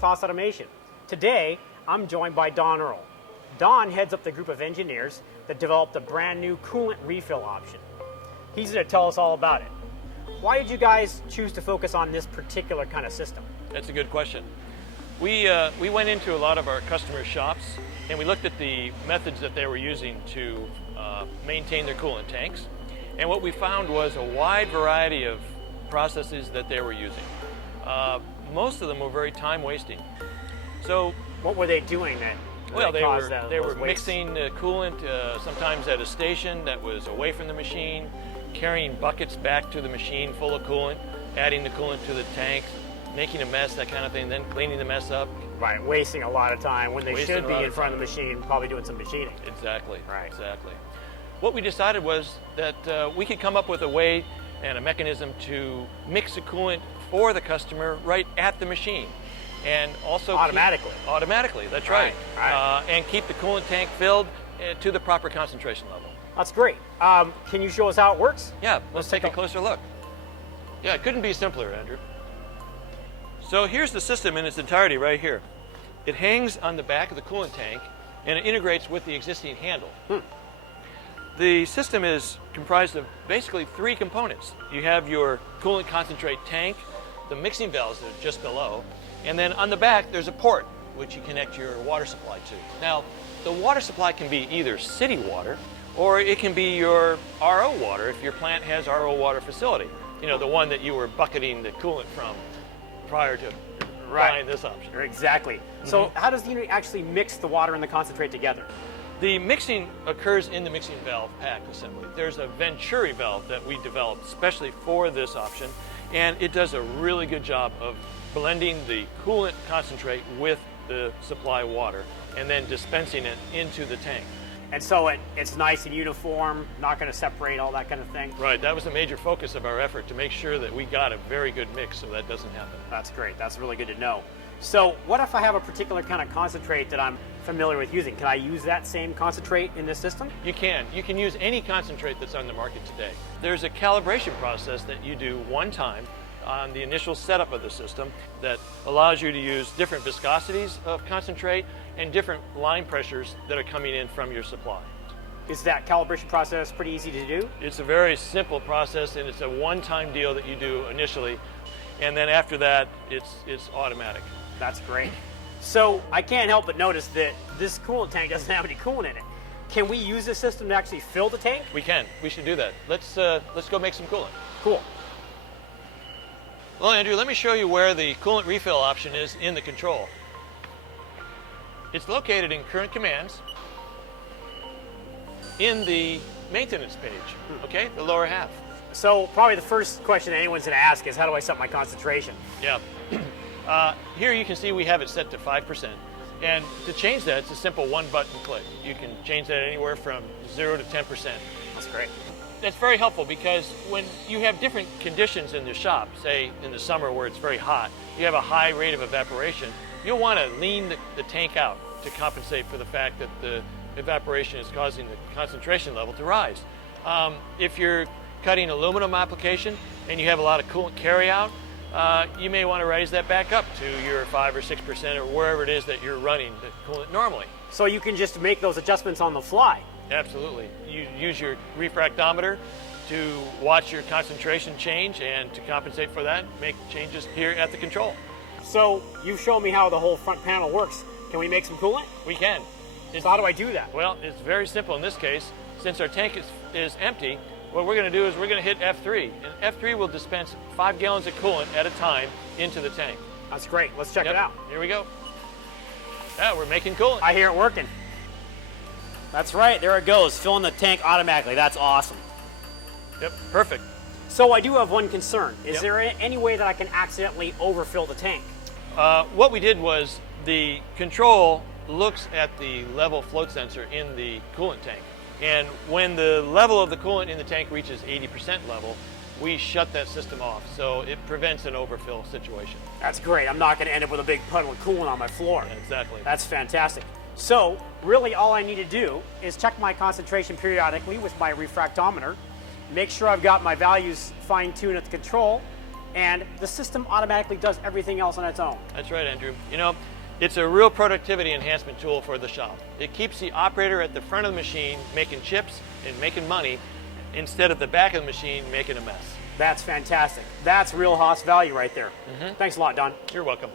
Toss Automation. Today, I'm joined by Don Earl. Don heads up the group of engineers that developed a brand new coolant refill option. He's going to tell us all about it. Why did you guys choose to focus on this particular kind of system? That's a good question. We went into a lot of our customer shops and we looked at the methods that they were using to maintain their coolant tanks. And what we found was a wide variety of processes that they were using. Most of them were very time wasting. So what were they doing then? Well, they were mixing coolant sometimes at a station that was away from the machine, carrying buckets back to the machine full of coolant, adding the coolant to the tanks, making a mess, that kind of thing, then cleaning the mess up. Right, wasting a lot of time when they should be in front of the machine, probably doing some machining. Exactly, right. Exactly. What we decided was that we could come up with a way and a mechanism to mix the coolant for the customer right at the machine. And also automatically, that's right. And keep the coolant tank filled to the proper concentration level. That's great. Can you show us how it works? Yeah, let's take a closer look. Yeah, it couldn't be simpler, Andrew. So here's the system in its entirety right here. It hangs on the back of the coolant tank and it integrates with the existing handle. The system is comprised of basically three components. You have your coolant concentrate tank, the mixing valves that are just below, and then on the back there's a port which you connect your water supply to. Now, the water supply can be either city water or it can be your RO water if your plant has RO water facility. You know, the one that you were bucketing the coolant from prior to buying this option. Exactly. So how does the unit actually mix the water and the concentrate together? The mixing occurs in the mixing valve pack assembly. There's a Venturi valve that we developed especially for this option, and it does a really good job of blending the coolant concentrate with the supply water and then dispensing it into the tank. And so it's nice and uniform, not going to separate, all that kind of thing? Right, that was a major focus of our effort to make sure that we got a very good mix so that doesn't happen. That's great, that's really good to know. So what if I have a particular kind of concentrate that I'm familiar with using? Can I use that same concentrate in this system? You can. You can use any concentrate that's on the market today. There's a calibration process that you do one time on the initial setup of the system that allows you to use different viscosities of concentrate and different line pressures that are coming in from your supply. Is that calibration process pretty easy to do? It's a very simple process and it's a one-time deal that you do initially, and then after that it's automatic. That's great. So I can't help but notice that this coolant tank doesn't have any coolant in it. Can we use this system to actually fill the tank? We can. We should do that. Let's go make some coolant. Cool. Well, Andrew, let me show you where the coolant refill option is in the control. It's located in current commands in the maintenance page, okay, the lower half. So probably the first question anyone's going to ask is, how do I set my concentration? Yeah. Here you can see we have it set to 5%. And to change that, it's a simple one-button click. You can change that anywhere from 0 to 10%. That's great. That's very helpful because when you have different conditions in the shop, say in the summer where it's very hot, you have a high rate of evaporation, you'll want to lean the tank out to compensate for the fact that the evaporation is causing the concentration level to rise. If you're cutting aluminum application and you have a lot of coolant carryout, you may want to raise that back up to your 5 or 6% or wherever it is that you're running the coolant normally. So you can just make those adjustments on the fly? Absolutely. You use your refractometer to watch your concentration change, and to compensate for that, make changes here at the control. So you've shown me how the whole front panel works. Can we make some coolant? We can. So how do I do that? Well, it's very simple in this case. Since our tank is empty, what we're going to do is we're going to hit F3, and F3 will dispense 5 gallons of coolant at a time into the tank. That's great. Let's check it out. Here we go. Yeah, we're making coolant. I hear it working. That's right. There it goes, filling the tank automatically. That's awesome. Yep, perfect. So I do have one concern. Is there any way that I can accidentally overfill the tank? What we did was the control looks at the level float sensor in the coolant tank. And when the level of the coolant in the tank reaches 80% level, we shut that system off. So it prevents an overfill situation. That's great. I'm not going to end up with a big puddle of coolant on my floor. Yeah, exactly. That's fantastic. So really all I need to do is check my concentration periodically with my refractometer, make sure I've got my values fine-tuned at the control, and the system automatically does everything else on its own. That's right, Andrew. You know, it's a real productivity enhancement tool for the shop. It keeps the operator at the front of the machine making chips and making money instead of the back of the machine making a mess. That's fantastic. That's real Haas value right there. Thanks a lot, Don. You're welcome.